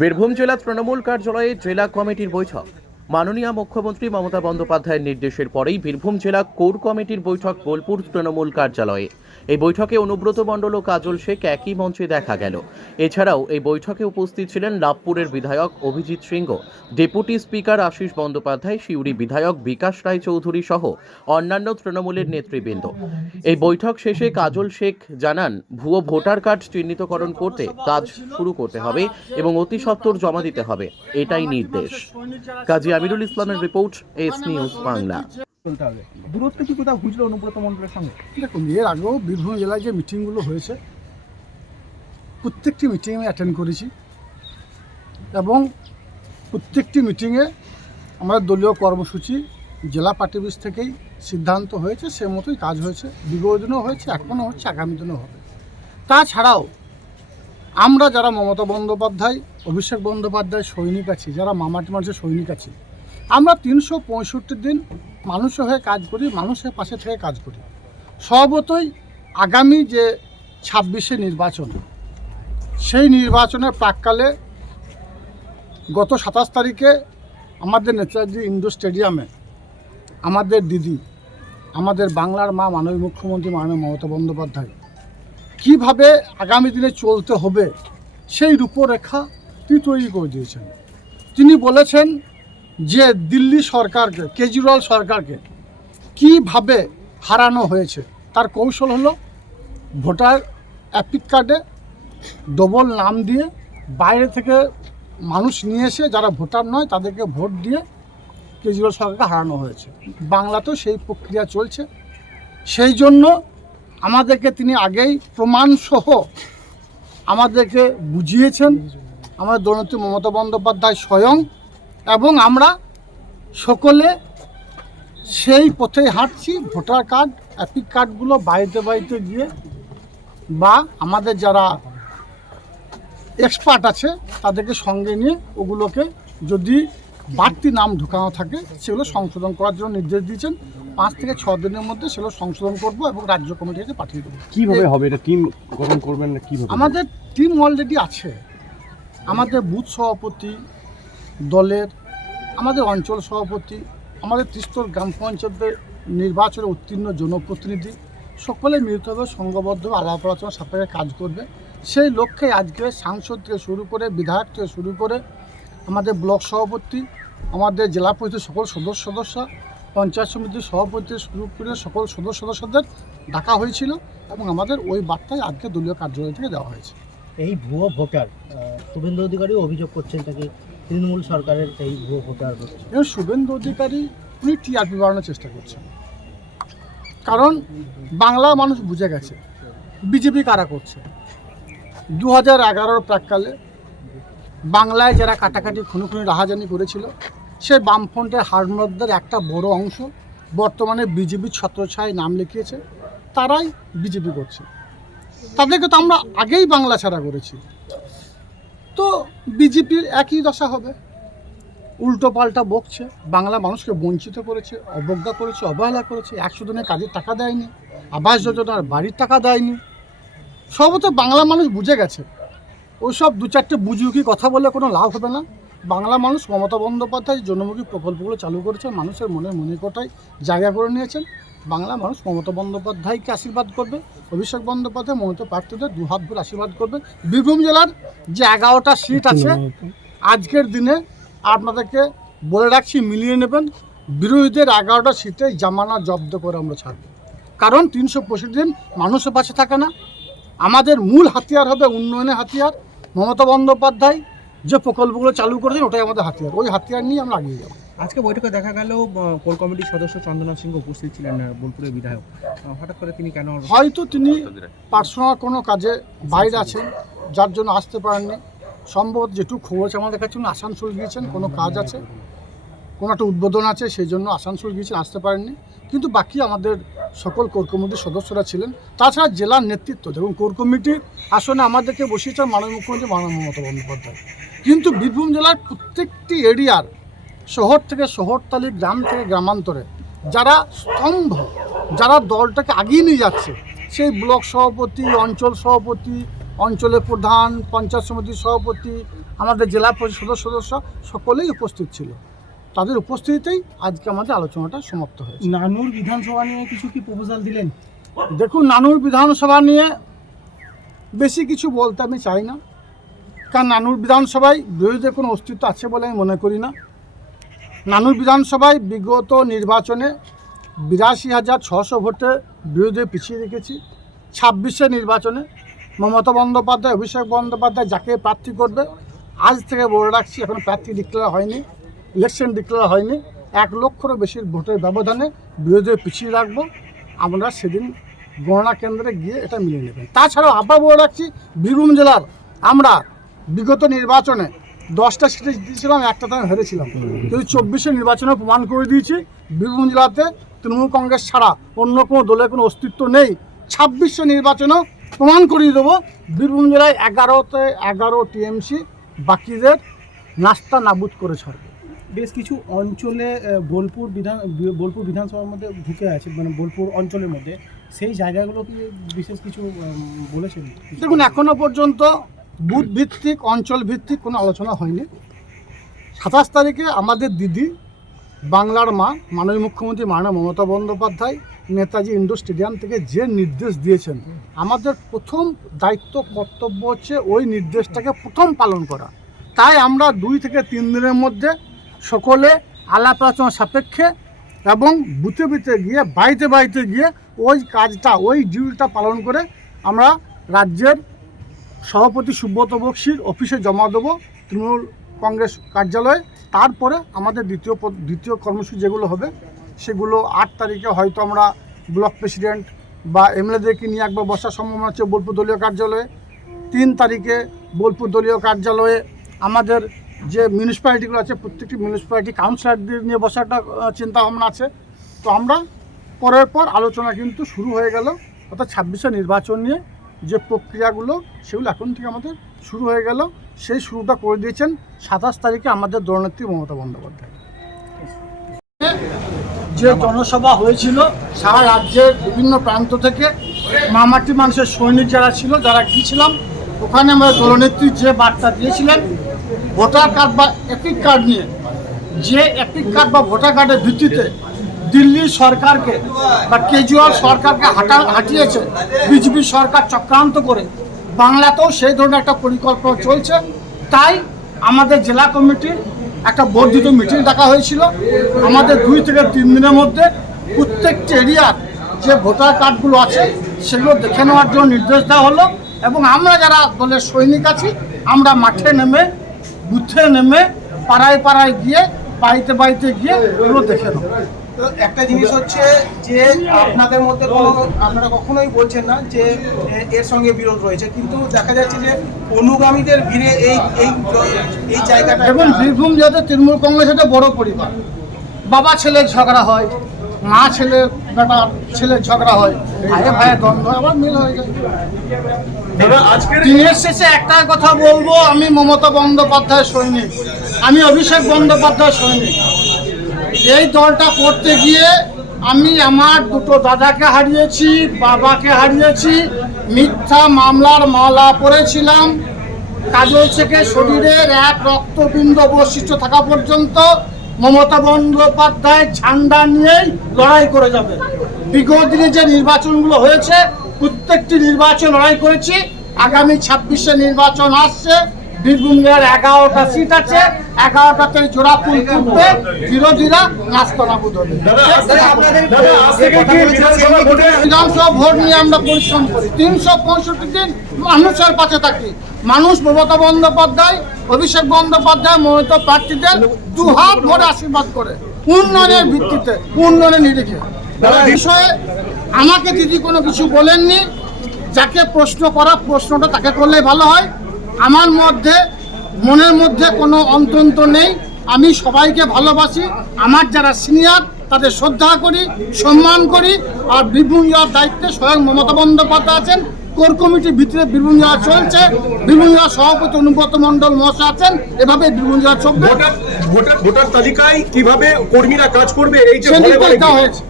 বীরভূম জেলা তৃণমূল কার্যালয়ে জেলা কমিটির বৈঠক। মাননীয় মুখ্যমন্ত্রী মমতা বন্দ্যোপাধ্যায়ের নির্দেশের পরেই বীরভূম জেলা কোর কমিটির বৈঠক বোলপুর তৃণমূল কার্যালয়ে। এই বৈঠকে অনুব্রত মণ্ডল ও কাজল শেখ একই মঞ্চে দেখা গেল। এছাড়াও এই বৈঠকে উপস্থিত ছিলেন লাভপুরের বিধায়ক অভিজিৎ সিংহ, ডেপুটি স্পিকার আশিস বন্দ্যোপাধ্যায়, সিউড়ি বিধায়ক বিকাশ রায় চৌধুরী সহ অন্যান্য তৃণমূলের নেতৃবৃন্দ। এই বৈঠক শেষে কাজল শেখ জানান, ভুয়ো ভোটার কার্ড চিহ্নিতকরণ করতে কাজ শুরু করতে হবে এবং অতি সত্বর জমা দিতে হবে। এটাই নির্দেশ। কাজী আমিরুল ইসলামের রিপোর্ট এস নিউজ বাংলা। চলতে হবে। দূরত্ব কি কোথাও ঘুচলো অনুব্রত মন্ডলের সঙ্গে? দেখুন এর আগেও বীরভূম জেলায় যে মিটিংগুলো হয়েছে প্রত্যেকটি মিটিং আমি অ্যাটেন্ড করেছি। এবং প্রত্যেকটি মিটিংয়ে আমাদের দলীয় কর্মসূচি জেলা পার্টি অফিস থেকেই সিদ্ধান্ত হয়েছে সে মতোই কাজ হয়েছে। বিগত দিনও হয়েছে এখনও হচ্ছে আগামী দিনও হবে। তাছাড়াও আমরা যারা মমতা বন্দ্যোপাধ্যায় অভিষেক বন্দ্যোপাধ্যায় সৈনিক আছি যারা মামাটি মানুষের সৈনিক আছি আমরা তিনশো পঁয়ষট্টি দিন মানুষের হয়ে কাজ করি, মানুষের পাশে থেকে কাজ করি। স্বভাবতই আগামী যে ছাব্বিশে নির্বাচন, সেই নির্বাচনের প্রাককালে গত সাতাশ তারিখে আমাদের নেতাজি ইন্ডোর স্টেডিয়ামে আমাদের দিদি, আমাদের বাংলার মা মাননীয় মুখ্যমন্ত্রী মাননীয় মমতা বন্দ্যোপাধ্যায়, কীভাবে আগামী দিনে চলতে হবে সেই রূপরেখা তিনি তৈরি করে দিয়েছেন। তিনি বলেছেন যে দিল্লি সরকারকে, কেজরিওয়াল সরকারকে কীভাবে হারানো হয়েছে, তার কৌশল হলো ভোটার অ্যাপিক কার্ডে ডবল নাম দিয়ে বাইরে থেকে মানুষ নিয়ে এসে যারা ভোটার নয়, তাদেরকে ভোট দিয়ে কেজরিওয়াল সরকারকে হারানো হয়েছে। বাংলাতেও সেই প্রক্রিয়া চলছে। সেই জন্য আমাদেরকে তিনি আগেই প্রমাণসহ আমাদেরকে বুঝিয়েছেন। আমাদের দলনেত্রী মমতা বন্দ্যোপাধ্যায় স্বয়ং এবং আমরা সকলে সেই পথে হাঁটছি ভোটার কার্ড অ্যাপিক কার্ডগুলো বাড়িতে বাড়িতে গিয়ে বা আমাদের যারা এক্সপার্ট আছে তাদেরকে সঙ্গে নিয়ে ওগুলোকে যদি বাড়তি নাম ঢোকানো থাকে সেগুলো সংশোধন করার জন্য নির্দেশ দিয়েছেন। পাঁচ থেকে ছ দিনের মধ্যে সেগুলো সংশোধন করব এবং রাজ্য কমিটি কমিটিকে পাঠিয়ে দেবো। কীভাবে হবে? এটা টিম গঠন করবেন না কীভাবে আমাদের টিম অলরেডি আছে। আমাদের বুথ সভাপতি দলের, আমাদের অঞ্চল সভাপতি, আমাদের ত্রিস্তর গ্রাম পঞ্চায়েতের নির্বাচনে উত্তীর্ণ জনপ্রতিনিধি, সকলে মিলিতভাবে সংঘবদ্ধ আলাপ আলোচনা সাপেক্ষে কাজ করবে। সেই লক্ষ্যে আজকে সাংসদ থেকে শুরু করে বিধায়ক থেকে শুরু করে আমাদের ব্লক সভাপতি, আমাদের জেলা পরিষদের সকল সদস্য সদস্য, পঞ্চায়েত সমিতির সভাপতি শুরু করে সকল সদস্য সদস্যদের ডাকা হয়েছিল এবং আমাদের ওই বার্তায় আজকে দলীয় কার্যালয় থেকে দেওয়া হয়েছে। এই ভুয়ো ভোটার শুভেন্দু অধিকারী অভিযোগ করছেন তাকে তৃণমূল সরকারের এই ভুয়ো এবং শুভেন্দু অধিকারী, উনি টিআরপি বাড়ানোর চেষ্টা করছেন। কারণ বাংলা মানুষ বুঝে গেছে, বিজেপি কারা করছে। দু হাজার এগারোর প্রাককালে বাংলায় যারা কাটাকাটি, খুনোখুনি, রাহাজানি করেছিল, সে বামফ্রন্টের হারমোনারদের একটা বড় অংশ বর্তমানে বিজেপির ছত্রছায় নাম লিখিয়েছে, তারাই বিজেপি করছে। তাদেরকে তো আমরা আগেই বাংলা ছাড়া করেছি। তো বিজেপির একই দশা হবে। উল্টো পাল্টা বকছে। বাংলা মানুষকে বঞ্চিত করেছে, অবজ্ঞা করেছে, অবহেলা করেছে। একশো দিনের কাজের টাকা দেয়নি, আবাস যোজনার বাড়ির টাকা দেয়নি। সব তো বাংলা মানুষ বুঝে গেছে। ওইসব দু চারটে বুঝুকি কথা বলে কোনো লাভ হবে না। বাংলা মানুষ মমতা বন্দ্যোপাধ্যায় জনমুখী প্রকল্পগুলো চালু করেছেন, মানুষের মনে মনে কোটায় জায়গা করে নিয়েছেন। বাংলা মানুষ মমতা বন্দ্যোপাধ্যায়কে আশীর্বাদ করবে, অভিষেক বন্দ্যোপাধ্যায়, মমতা প্রার্থীদের দু হাত ধরে আশীর্বাদ করবে। বীরভূম জেলার যে এগারোটা সিট আছে, আজকের দিনে আপনাদেরকে বলে রাখছি, মিলিয়ে নেবেন। বিরোধীদের এগারোটা সিটে জামানা জব্দ করে আমরা ছাড়ব। কারণ তিনশো পঁয়ষট্টি দিন মানুষের পাশে থাকে না। আমাদের মূল হাতিয়ার হবে উন্নয়নের হাতিয়ার। মমতা বন্দ্যোপাধ্যায় যে প্রকল্পগুলো চালু করেছেন, ওটাই আমাদের হাতিয়ার। ওই হাতিয়ার নিয়ে আমরা এগিয়ে যাব। আজকে বৈঠকে দেখা গেল কোর কমিটির সদস্য চন্দনা সিংহ উপস্থিত ছিলেন বোলপুরের বিধায়ক। হঠাৎ করে তিনি কেন হয়তো তিনি পার্সোনাল কোনো কাজে বাইরে আছেন, যার জন্য আসতে পারেননি। সম্ভবত যেটুকু খবর আছে আমাদের কাছে, আসানসোল গিয়েছেন, কোনো কাজ আছে, কোনো একটা উদ্বোধন আছে, সেই জন্য আসানসোল গিয়েছেন, আসতে পারেননি। কিন্তু বাকি আমাদের সকল কোর কমিটির সদস্যরা ছিলেন। তাছাড়া জেলার নেতৃত্ব, দেখুন, কোর কমিটির আসনে আমাদেরকে বসিয়েছেন মাননীয় মুখ্যমন্ত্রী মাননীয় মমতা বন্দ্যোপাধ্যায়। কিন্তু বীরভূম জেলার প্রত্যেকটি এরিয়ার শহর থেকে শহরতলি গ্রাম থেকে গ্রামান্তরে যারা স্তম্ভ যারা দলটাকে আগিয়ে নিয়ে যাচ্ছে সেই ব্লক সভাপতি অঞ্চল সভাপতি অঞ্চলের প্রধান পঞ্চায়েত সমিতির সভাপতি আমাদের জেলা পরিষদ সদস্য সকলেই উপস্থিত ছিল। তাদের উপস্থিতিতেই আজকে আমাদের আলোচনাটা সমাপ্ত হয়েছে। নানুর বিধানসভা নিয়ে কিছু কি প্রপোজাল দিলেন? দেখুন নানুর বিধানসভা নিয়ে বেশি কিছু বলতে আমি চাই না। কারণ নানুর বিধানসভায় বিরোধীদের কোনো অস্তিত্ব আছে বলে আমি মনে করি না। নানুর বিধানসভায় বিগত নির্বাচনে বিরাশি হাজার ছশো ভোটে বিরোধী পিছিয়ে রেখেছি। ছাব্বিশে নির্বাচনে মমতা বন্দ্যোপাধ্যায়, অভিষেক বন্দ্যোপাধ্যায় যাকে প্রার্থী করবে, আজ থেকে বলে রাখছি, এখন প্রার্থী ডিক্লেয়ার হয়নি ইলেকশন ডিক্লেয়ার হয়নি। এক লক্ষরও বেশি ভোটের ব্যবধানে বিরোধী পিছিয়ে রাখব। আমরা সেদিন গণনা কেন্দ্রে গিয়ে এটা মিলিয়ে নেবেন। তাছাড়াও আবার বলে রাখছি, বীরভূম জেলার আমরা বিগত নির্বাচনে দশটা সিটে জিতেছিলাম একটাতে আমি হেরেছিলাম। কিন্তু চব্বিশে নির্বাচনে প্রমাণ করে দিয়েছি বীরভূম জেলাতে তৃণমূল কংগ্রেস ছাড়া অন্য কোনো দলের কোনো অস্তিত্ব নেই। ছাব্বিশে নির্বাচনেও প্রমাণ করিয়ে দেবো বীরভূম জেলায় এগারোতে এগারো টিএমসি বাকিদের নাস্তা নাবুদ করে ছাড়বে। বেশ কিছু অঞ্চলে বোলপুর বিধান বোলপুর বিধানসভার মধ্যে ঢুকে আছে মানে বোলপুর অঞ্চলের মধ্যে। সেই জায়গাগুলো কি বিশেষ কিছু বলেছেন? দেখুন এখনও পর্যন্ত বুথ ভিত্তিক অঞ্চল ভিত্তিক কোনো আলোচনা হয়নি। সাতাশ তারিখে আমাদের দিদি, বাংলার মা, মাননীয় মুখ্যমন্ত্রী মাননীয় মমতা বন্দ্যোপাধ্যায়, নেতাজি ইন্ডোর স্টেডিয়াম থেকে যে নির্দেশ দিয়েছেন, আমাদের প্রথম দায়িত্ব, কর্তব্য হচ্ছে ওই নির্দেশটাকে প্রথম পালন করা। তাই আমরা দুই থেকে তিন দিনের মধ্যে সকলে আলাপ আলোচনা সাপেক্ষে এবং বুথে বুথে গিয়ে, বাড়িতে বাড়িতে গিয়ে ওই কাজটা, ওই ডিউটিটা পালন করে আমরা রাজ্যের সভাপতি সুব্রত বক্সির অফিসে জমা দেবো তৃণমূল কংগ্রেস কার্যালয়ে। তারপরে আমাদের দ্বিতীয় দ্বিতীয় কর্মসূচি যেগুলো হবে, সেগুলো আট তারিখে হয়তো আমরা ব্লক প্রেসিডেন্ট বা এমএলএদেরকে নিয়ে একবার বসার সম্ভাবনা আছে বোলপুর দলীয় কার্যালয়ে। তিন তারিখে বোলপুর দলীয় কার্যালয়ে আমাদের যে মিউনিসিপ্যালিটিগুলো আছে, প্রত্যেকটি মিউনিসিপ্যালিটি কাউন্সিলরদের নিয়ে বসার একটা চিন্তা ভাবনা আছে। তো আমরা পরের পর আলোচনা কিন্তু শুরু হয়ে গেল, অর্থাৎ ছাব্বিশে নির্বাচন নিয়ে। যে প্রক্রিয়াগুলো সেগুলো এখন থেকে আমাদের শুরু হয়ে গেল। সেই শুরুটা করে দিয়েছেন সাতাশ তারিখে আমাদের দলনেত্রী মমতা বন্দ্যোপাধ্যায়। যে জনসভা হয়েছিল, সারা রাজ্যের বিভিন্ন প্রান্ত থেকে মামাটি মানুষের সৈনিক যারা ছিল, যারা গিয়েছিলাম ওখানে আমাদের দলনেত্রী যে বার্তা দিয়েছিলেন, ভোটার কার্ড বা এপিক কার্ড নিয়ে। যে এপিক কার্ড বা ভোটার কার্ডের ভিত্তিতে দিল্লি সরকারকে বা কেজরিওয়াল সরকারকে হাঁটা, হাঁটিয়েছে, বিজেপি সরকার চক্রান্ত করে। বাংলাতেও সেই ধরনের একটা পরিকল্পনা চলছে। তাই আমাদের জেলা কমিটির একটা বর্ধিত মিটিং ডাকা হয়েছিল। আমাদের দুই থেকে তিন দিনের মধ্যে প্রত্যেকটি এরিয়ার যে ভোটার কার্ডগুলো আছে, সেগুলো দেখে নেওয়ার জন্য নির্দেশ দেওয়া হলো এবং আমরা যারা দলের সৈনিক আছি, আমরা মাঠে নেমে, বুথে নেমে, পাড়ায় পাড়ায় গিয়ে, বাড়িতে বাড়িতে গিয়ে এগুলো দেখে নেব। একটা জিনিস হচ্ছে যে আপনাদের মধ্যে কোনো আপনারা কখনোই বলছেন না যে এর সঙ্গে বিরোধ রয়েছে। কিন্তু দেখা যাচ্ছে যে অনুগামীদের ভিড়ে এই এই এই জায়গাটা দেখুন বীরভূম যাতে তৃণমূল কংগ্রেস একটা বড় পরিবার। বাবা ছেলের ঝগড়া হয় মা ছেলের বেটার ছেলের ঝগড়া হয় ভাইয়ে ভাইয়ের দ্বন্দ্ব আবার মিল হয়ে যায়। দিনের শেষে একটা কথা বলব আমি মমতা বন্দ্যোপাধ্যায় সৈনিক। আমি অভিষেক বন্দ্যোপাধ্যায় সৈনিক। এই দলটা করতে গিয়ে আমি আমার দুটো দাদাকে হারিয়েছি, বাবাকে হারিয়েছি, মিথ্যা মামলার মালা পড়েছিলাম কাজল থেকে শরীরের এক রক্তবিন্দু অবশিষ্ট থাকা পর্যন্ত মমতা বন্দ্যোপাধ্যায় ঝান্ডা নিয়েই লড়াই করে যাবে। বিগত দিনে যে নির্বাচনগুলো হয়েছে, প্রত্যেকটি নির্বাচন লড়াই করেছি। আগামী ছাব্বিশে নির্বাচন আসছে। বীরভূম জেলার এগারোটা সিট আছে। এগারোটাতে জোড়া ফুল ফুটবে। বিরোধীরা নাস্তানাবুদ হবে বিধানসভা ভোট? নিয়ে আমরা পরিশ্রম করি। তিনশো পঁয়ষট্টি দিন মানুষের পাশে থাকি। মানুষ মমতা বন্দ্যোপাধ্যায় অভিষেক বন্দ্যোপাধ্যায় মমতা প্রার্থীদের দু হাত ভরে আশীর্বাদ করে। উন্নয়নের ভিত্তিতে উন্নয়নের নিরিখে। বিষয়ে আমাকে দিদি কোনো কিছু বলেননি। যাকে প্রশ্ন করা প্রশ্নটা তাকে করলে ভালো হয়। আমার মধ্যে মনের মধ্যে কোনো অন্তন্ত নেই। আমি সবাইকে ভালোবাসি। আমার যারা সিনিয়র তাদের শ্রদ্ধা করি সম্মান করি। আর বীরভূম জেলার দায়িত্বে স্বয়ং মমতা বন্দ্যোপাধ্যায় আছেন। কোর কমিটির ভিতরে বীরভূম জেলা চলছে। বীরভূম জেলার সভাপতি অনুব্রত মণ্ডল মহাশয় আছেন। এভাবে বীরভূম জেলা চলবে। ভোটার তালিকায় কীভাবে কর্মীরা কাজ করবে? এই হয়েছে।